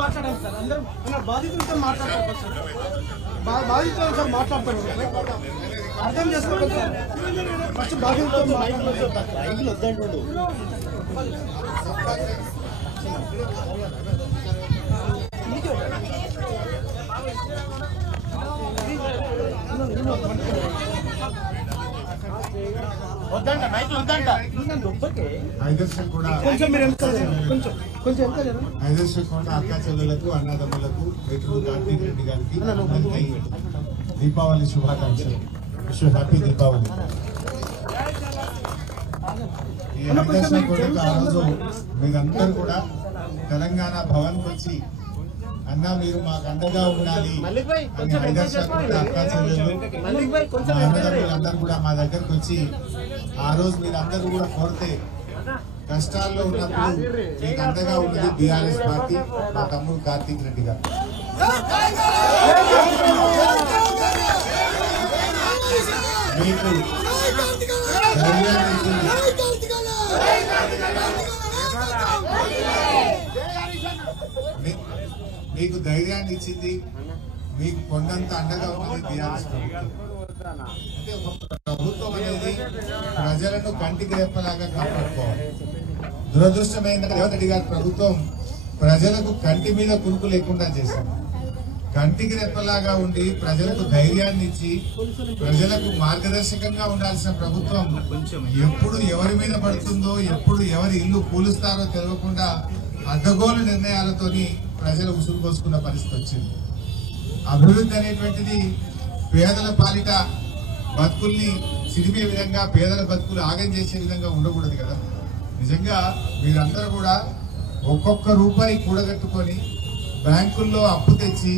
మాట్లాడాలి సార్, అందరూ బాధితులతో మాట్లాడతారు సార్, బాధితులతో సార్ మాట్లాడతారు, అర్థం చేసుకోండి సార్. ఫస్ట్ బాధితులతో అక్క చెల్లెలకు అన్నదమ్ములకు మిత్రులు కార్తీక్ రెడ్డి గారికి దీపావళి శుభాకాంక్షలు. హ్యాపీ దీపావళి. ఈ హైదర్శ కోటకు ఆ రోజు మీరందరూ కూడా తెలంగాణ భవన్ వచ్చి అన్న మీరు మాకు అండగా ఉండాలి అని హైదర్శ కోట అక్క చెల్లెలు అన్నదమ్ములందరూ కూడా మా దగ్గరకు వచ్చి ఆ రోజు మీరందరూ కూడా కోరితే కష్టాల్లో ఉన్నప్పుడు మీకు అండగా ఉన్నది బీఆర్ఎస్ పార్టీ, మా తమ్ముడు కార్తీక్ రెడ్డి గారు. మీకు మీకు ధైర్యాన్ని ఇచ్చింది, మీకు కొండంత అండగా ఉన్నది బీఆర్ఎస్ ప్రభుత్వం. అంటే ఒక ప్రభుత్వం అనేది ప్రజలను కంటికి రెప్పలాగా కాపాడుకోవాలి. దురదృష్టమైన రేవంత్ రెడ్డి గారి ప్రభుత్వం ప్రజలకు కంటి మీద కునుకు లేకుండా చేశారు. కంటికి రెప్పలాగా ఉండి ప్రజలకు ధైర్యాన్ని ఇచ్చి ప్రజలకు మార్గదర్శకంగా ఉండాల్సిన ప్రభుత్వం ఎప్పుడు ఎవరి మీద పడుతుందో, ఎప్పుడు ఎవరి ఇల్లు కూలుస్తారో తెలియకుండా అడ్డగోలు నిర్ణయాలతోని ప్రజలు ఉసురు పోసుకున్న పరిస్థితి వచ్చింది. అభివృద్ధి అనేటువంటిది పేదల పాలిట బతుకుల్ని సిరిమే విధంగా, పేదల బతుకులు ఆగం చేసే విధంగా ఉండకూడదు కదా. నిజంగా మీరందరూ కూడా ఒక్కొక్క రూపాయి కూడగట్టుకొని బ్యాంకుల్లో అప్పు తెచ్చి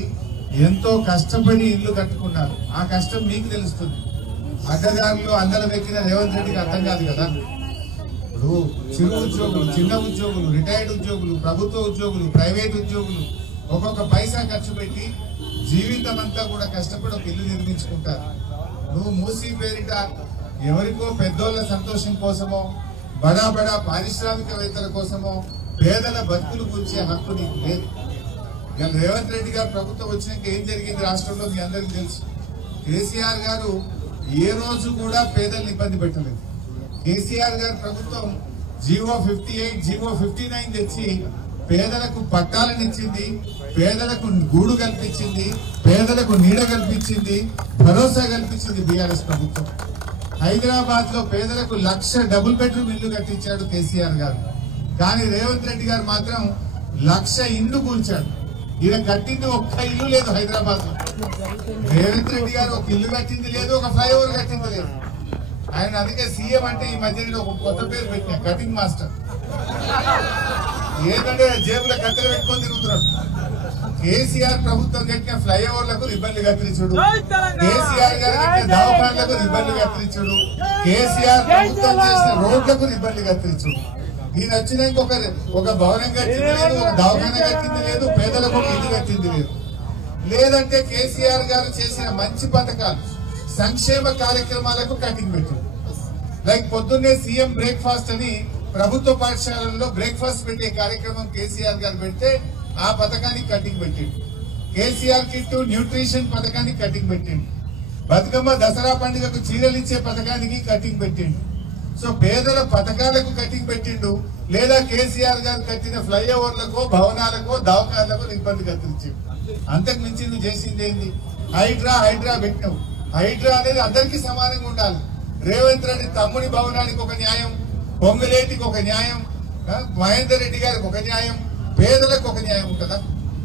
ఎంతో కష్టపడి ఇల్లు కట్టుకున్నారు. ఆ కష్టం మీకు తెలుస్తుంది. అడ్డదారులు అందరం ఎక్కిన రేవంత్ రెడ్డికి అర్థం కాదు కదా. ఇప్పుడు చిరు ఉద్యోగులు, చిన్న ఉద్యోగులు, రిటైర్డ్ ఉద్యోగులు, ప్రభుత్వ ఉద్యోగులు, ప్రైవేట్ ఉద్యోగులు ఒక్కొక్క పైసా ఖర్చు పెట్టి జీవితం అంతా కూడా కష్టపడి ఒక ఇల్లు నిర్మించుకుంటారు. నువ్వు మూసీ పేరిట ఎవరికో పెద్దోళ్ల సంతోషం కోసమో, బడా బడా పారిశ్రామికవేత్తల కోసమో పేదల బతుకులు కూర్చే హక్కు నీకు లేదు. ఇక రేవంత్ రెడ్డి గారు ప్రభుత్వం వచ్చినాక ఏం జరిగింది రాష్ట్రంలో మీ అందరికీ తెలుసు. కేసీఆర్ గారు ఏ రోజు కూడా పేదల్ని ఇబ్బంది పెట్టలేదు. కేసీఆర్ గారి ప్రభుత్వం జీవో 58, జీవో 59 తెచ్చి పేదలకు పట్టాలనిచ్చింది, పేదలకు గూడు కల్పించింది, పేదలకు నీడ కల్పించింది, భరోసా కల్పించింది బీఆర్ఎస్ ప్రభుత్వం. హైదరాబాద్ లో పేదలకు 1,00,000 డబుల్ బెడ్రూమ్ ఇల్లు కట్టించాడు కేసీఆర్ గారు. కానీ రేవంత్ రెడ్డి గారు మాత్రం 1,00,000 ఇండ్లు కూల్చాడు. ఈయన కట్టింది ఒక్క ఇల్లు లేదు హైదరాబాద్ లో. రేవంత్ రెడ్డి గారు ఒక ఇల్లు కట్టింది లేదు, ఒక ఫ్లైఓవర్ కట్టింది లేదు. ఆయన అందుకే సీఎం అంటే ఈ మధ్య ఒక కొత్త పేరు పెట్టిన కటింగ్ మాస్టర్. ఏంటంటే జేబులో కత్తెలు పెట్టుకొని తిరుగుతున్నాడు. కేసీఆర్ ప్రభుత్వం కట్టిన ఫ్లైఓవర్లకు రిబ్బన్లు కత్తిరించుడు, కేసీఆర్ గారు కట్టిన దవాఖానలకు రిబ్బన్లు కత్తిరించుడు, కేసీఆర్ ప్రభుత్వం చేసిన రోడ్లకు రిబ్బన్లు కత్తిరించుడు. ఈయన వచ్చినాక ఒక భవనం కట్టింది లేదు, ఒక దవాఖాన కట్టింది లేదు, పేదలకు ఒక ఇల్లు కట్టింది లేదు. లేదంటే కేసీఆర్ గారు చేసిన మంచి పథకాలు, సంక్షేమ కార్యక్రమాలకు కటింగ్ పెట్టింది. లైక్ పొద్దున్నే సీఎం బ్రేక్ఫాస్ట్ అని ప్రభుత్వ పాఠశాలల్లో బ్రేక్ఫాస్ట్ పెట్టే కార్యక్రమం కేసీఆర్ గారు పెడితే ఆ పథకానికి కటింగ్ పెట్టిండు. కేసీఆర్ కిట్ న్యూట్రిషన్ పథకానికి కటింగ్ పెట్టిండు. బతుకమ్మ దసరా పండుగకు చీరలు ఇచ్చే పథకానికి కటింగ్ పెట్టిండు. సో పేదల పథకాలకు కటింగ్ పెట్టిండు. లేదా కేసీఆర్ గారు కట్టిన ఫ్లైఓవర్లకు, భవనాలకు, దవాఖానాలకు రిబ్బన్లు కత్తిరించిండు. అంతకు మించి నువ్వు చేసింది ఏంది? హైడ్రా పెట్టినావు. హైడ్రా అనేది అందరికీ సమానంగా ఉండాలి. రేవంత్ రెడ్డి తమ్ముడి భవనానికి ఒక న్యాయం, పొంగులేటికి ఒక న్యాయం, మహేందర్ రెడ్డి గారికి ఒక న్యాయం, పేదలకు ఒక న్యాయం ఉంటుందా?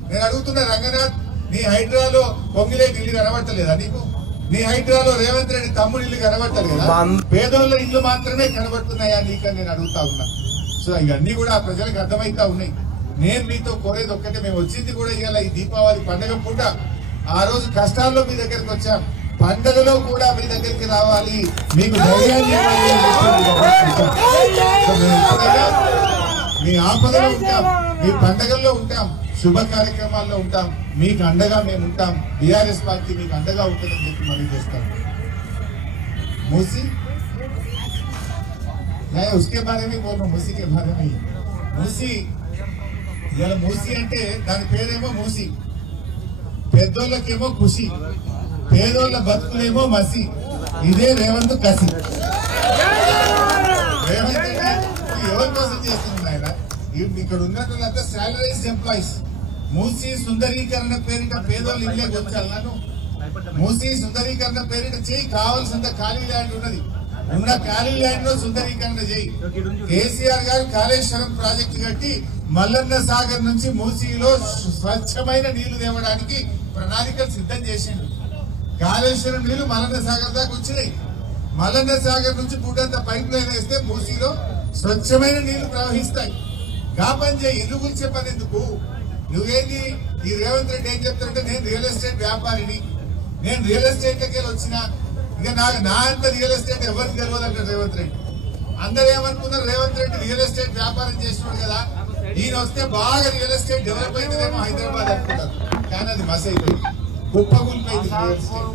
నేను అడుగుతున్న రంగనాథ్, నీ హైడ్రాలో పొంగులేటి ఇల్లు కనబడతలేదా నీకు? నీ హైడ్రాలో రేవంత్ రెడ్డి తమ్ముడి ఇల్లు కనబడతలేదా? పేదోళ్ళ ఇల్లు మాత్రమే కనబడుతున్నాయా నీకని నేను అడుగుతా ఉన్నా. సో ఇవన్నీ కూడా ప్రజలకు అర్థమైతా ఉన్నాయి. నేను మీతో కోరేది ఒక్కటే, మేము వచ్చింది కూడా ఇవాళ ఈ దీపావళి పండుగ పూట ఆ రోజు కష్టాల్లో మీ దగ్గరికి వచ్చాం, పండుగలో కూడా మీ దగ్గరికి రావాలి, మీకు ధైర్యాన్ని మీ ఆపదలో ఉంటాం, మీ పండుగల్లో ఉంటాం, శుభ కార్యక్రమాల్లో ఉంటాం, మీకు అండగా మేము ఉంటాం. బీఆర్ఎస్ పార్టీ మీకు అండగా ఉంటుందని చెప్పి మనం చేస్తాం. మూసీ मैं उसके बारे में बोल रहा हूँ, मूसी के बारे में। मूसी ఇలా మూసి అంటే దాని పేరేమో మూసి, పెద్దోళ్ళకేమో ఖుషి, పేదోళ్ళ బతుకులేమో మసి. ఇదే రేవంత్ కసి. రేవంత్ అంటే ఎవరి కోసం చేస్తుంది ఆయన? ఇక్కడ ఉన్నట్టు సాలరీస్ ఎంప్లాయీస్. మూసి సుందరీకరణ పేరిట పేదోళ్ళు ఇళ్ళకి వచ్చాను. మూసి సుందరీకరణ పేరిట చేయి, కావాల్సినంత ఖాళీ ల్యాండ్ ఉన్నది, ఉన్న ఖాళీ ల్యాండ్ లో సుందరీకరణ చేయి. కేసీఆర్ గారు కాళేశ్వరం ప్రాజెక్టు కట్టి మల్లన్న సాగర్ నుంచి మూసీలో స్వచ్ఛమైన నీళ్లు తేవడానికి ప్రణాళికలు సిద్ధం చేసిండు. కాళేశ్వరం నీళ్లు మల్లన్న సాగర్ దాకా వచ్చినాయి. మల్లన్న సాగర్ నుంచి పుట్టంత పైప్ లైన్ వేస్తే మూసీలో స్వచ్ఛమైన నీళ్లు ప్రవహిస్తాయి. కాపని చేయి, ఎందుకు గురించే పని ఎందుకు? నువ్వేంది ఈ రేవంత్ రెడ్డి ఏం చెప్తారంటే నేను రియల్ ఎస్టేట్ వ్యాపారిని, నేను రియల్ ఎస్టేట్ లకి వచ్చిన, ఇక నాకు నా అంత రియల్ ఎస్టేట్ ఎవరికి తెలియదు అంటారు రేవంత్ రెడ్డి. అందరూ ఏమనుకున్నారు, రేవంత్ రెడ్డి రియల్ ఎస్టేట్ వ్యాపారం చేసినాడు కదా, ఈయన వస్తే బాగా రియల్ ఎస్టేట్ డెవలప్ అవుతుందేమో హైదరాబాద్ అనుకుంటారు. కానీ అది మస్ అయిపోయింది, కుప్పకూలిపోయింది రియల్ ఎస్టేట్.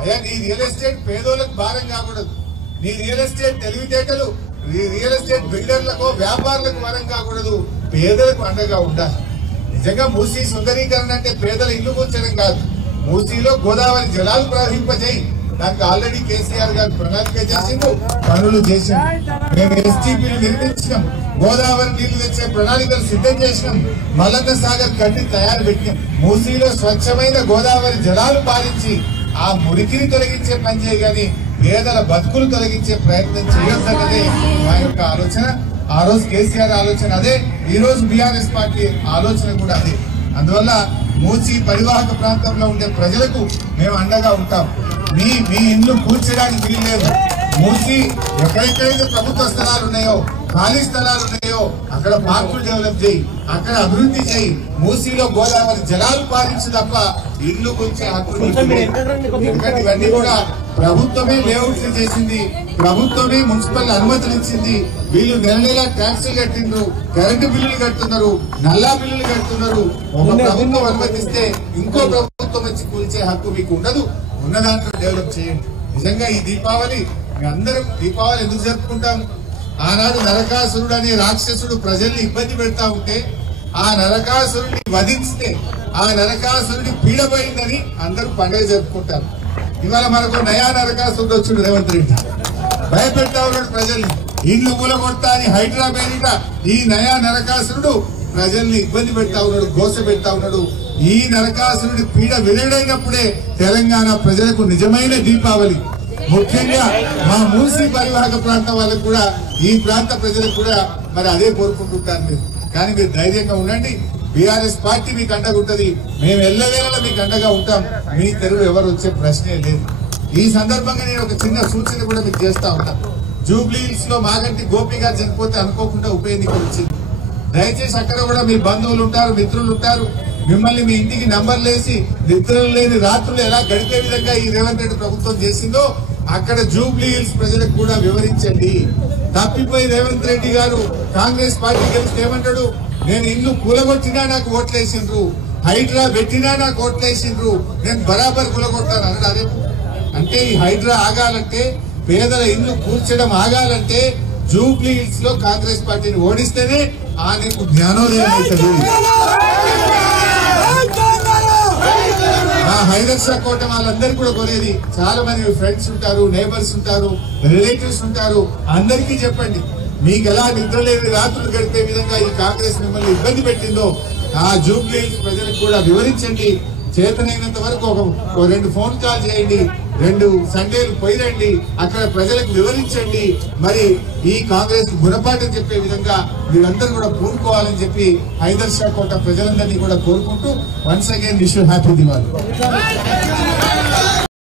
అయ్యా నీ రియల్ ఎస్టేట్ పేదోళ్ళకు భారం కాకూడదు, నీ రియల్ ఎస్టేట్ తెలివితేటలు రియల్ ఎస్టేట్ బిల్డర్లకు వ్యాపారులకు వరం కాకూడదు, పేదలకు అండగా ఉండాలి. నిజంగా మూసీ సుందరీకరణ అంటే పేదల ఇల్లు కూర్చడం కాదు, మూసీలో గోదావరి జలాలు ప్రవహింపజేయి. దానికి ఆల్రెడీ కేసీఆర్ గారు ప్రణాళిక చేసిండు, పనులు చేసిండు. మేము ఎస్టీపీలు నిర్మించినాం, గోదావరి నీళ్లు తెచ్చే ప్రణాళికలు సిద్ధం చేసినాం, మల్లన్న సాగర్ కట్టి తయారు పెట్టినాం. మూసీలో స్వచ్ఛమైన గోదావరి జలాలు పాలించి ఆ మురికిని తొలగించే పని చేయగాని పేదల బతుకులు తొలగించే ప్రయత్నం చేయొద్దన్నదే మా యొక్క ఆలోచన. ఆ రోజు కేసీఆర్ ఆలోచన అదే, ఈ రోజు బీఆర్ఎస్ పార్టీ ఆలోచన కూడా అదే. అందువల్ల మూసీ పరివాహక ప్రాంతంలో ఉండే ప్రజలకు మేము అండగా ఉంటాం. మీ ఇల్లు కూర్చడానికి వీలు లేదు. మూసీ ఎక్కడెక్కడైతే ప్రభుత్వ స్థలాలు ఉన్నాయో, ఖాళీ స్థలాలు ఉన్నాయో అక్కడ పార్కులు డెవలప్ చేయి, అక్కడ అభివృద్ధి చేయి. మూసీలో గోదావరి జలాలు పాలించు తప్ప ఇల్లు కూర్చే హక్కు. ఎందుకంటే ఇవన్నీ కూడా ప్రభుత్వమే లేఅవుట్లు చేసింది, ప్రభుత్వమే మున్సిపల్ అనుమతులు ఇచ్చింది. వీళ్ళు నెల నెల ట్యాక్సులు కట్టిండ్రు, కరెంటు బిల్లులు కడుతున్నారు, నల్లా బిల్లులు కడుతున్నారు. ఒక ప్రభుత్వం అనుమతిస్తే ఇంకో ప్రభుత్వం వచ్చి కూల్చే హక్కు మీకు ఉండదు. ఉన్న దాంట్లో డెవలప్ చేయండి. నిజంగా ఈ దీపావళి మీ అందరం దీపావళి ఎందుకు జరుపుకుంటాం? ఆనాడు నరకాసురుడు అనే రాక్షసుడు ప్రజల్ని ఇబ్బంది పెడతా ఉంటే ఆ నరకాసురుడిని వధిస్తే ఆ నరకాసురుడి పీడపోయిందని అందరూ పండుగ జరుపుకుంటారు. ఇవాళ మనకు నయా నరకాసురుడు వచ్చిండు రేవంత్ రెడ్డి, భయపెడతా ఉన్నాడు ప్రజల్ని. ఇల్లు కూలగొడతా అని హైదరాబాద్ ఈ నయా నరకాసురుడు ప్రజల్ని ఇబ్బంది పెడతా ఉన్నాడు, గోస పెడతా ఉన్నాడు. ఈ నరకాసురుడి పీడ విరడైనప్పుడే తెలంగాణ ప్రజలకు నిజమైన దీపావళి. ముఖ్యంగా మా మూసీ పరివాహక ప్రాంతం వాళ్ళకు కూడా, ఈ ప్రాంత ప్రజలకు కూడా మరి అదే కోరుకుంటుంటారు మీరు. కానీ మీరు ధైర్యంగా ఉండండి, బీఆర్ఎస్ పార్టీ మీకు అండగా ఉంటది, మేము ఎల్లవేళలా మీకు అండగా ఉంటాం. మీ తెరువు ఎవరు వచ్చే ప్రశ్నే లేదు. ఈ సందర్భంగా నేను ఒక చిన్న సూచన కూడా మీకు చేస్తా ఉంటా. జూబ్లీ హిల్స్ లో మాగంటి గోపి గారు చనిపోతే అనుకోకుండా ఉప ఎన్నిక వచ్చింది. దయచేసి అక్కడ కూడా మీ బంధువులు ఉంటారు, మిత్రులు ఉంటారు, మిమ్మల్ని మీ ఇంటికి నంబర్లు వేసి నిద్రలు లేని రాత్రులు ఎలా గడిపే విధంగా ఈ రేవంత్ రెడ్డి ప్రభుత్వం చేసిందో అక్కడ జూబ్లీ హిల్స్ ప్రజలకు కూడా వివరించండి. తప్పిపోయి రేవంత్ రెడ్డి గారు కాంగ్రెస్ పార్టీ గెలిస్తే ఏమంటాడు, నేను ఇల్లు కూలగొట్టినా నాకు ఓట్లేసిండ్రు, హైడ్రా పెట్టినా నాకు ఓట్లేసిండ్రు, నేను బరాబర్ కూలగొట్టాను అన్నాడు. అదే అంటే ఈ హైడ్రా ఆగాలంటే, పేదల ఇల్లు కూర్చడం ఆగాలంటే జూబ్లీ హిల్స్ లో కాంగ్రెస్ పార్టీని ఓడిస్తేనే ఆ నీకు జ్ఞానోదయం అవుతుంది. మా హైదర్ షా కోట వాళ్ళందరికీ కూడా కొనేది, చాలా మంది ఫ్రెండ్స్ ఉంటారు, నైబర్స్ ఉంటారు, రిలేటివ్స్ ఉంటారు, అందరికీ చెప్పండి. మీకు ఎలా నిద్రలేని రాత్రులు గడిపే విధంగా ఈ కాంగ్రెస్ మిమ్మల్ని ఇబ్బంది పెట్టిందో ఆ జూబ్లీ హిల్స్ ప్రజలకు కూడా వివరించండి. చేతనైనంత వరకు ఒక 2 ఫోన్ కాల్ చేయండి, 2 సండేలు పోయిరండి, అక్కడ ప్రజలకు వివరించండి. మరి ఈ కాంగ్రెస్ గుణపాఠం చెప్పే విధంగా మీరందరూ కూడా పూనుకోవాలని చెప్పి హైదర్ షా కోట ప్రజలందరినీ కూడా కోరుకుంటూ once again wish you happy Diwali.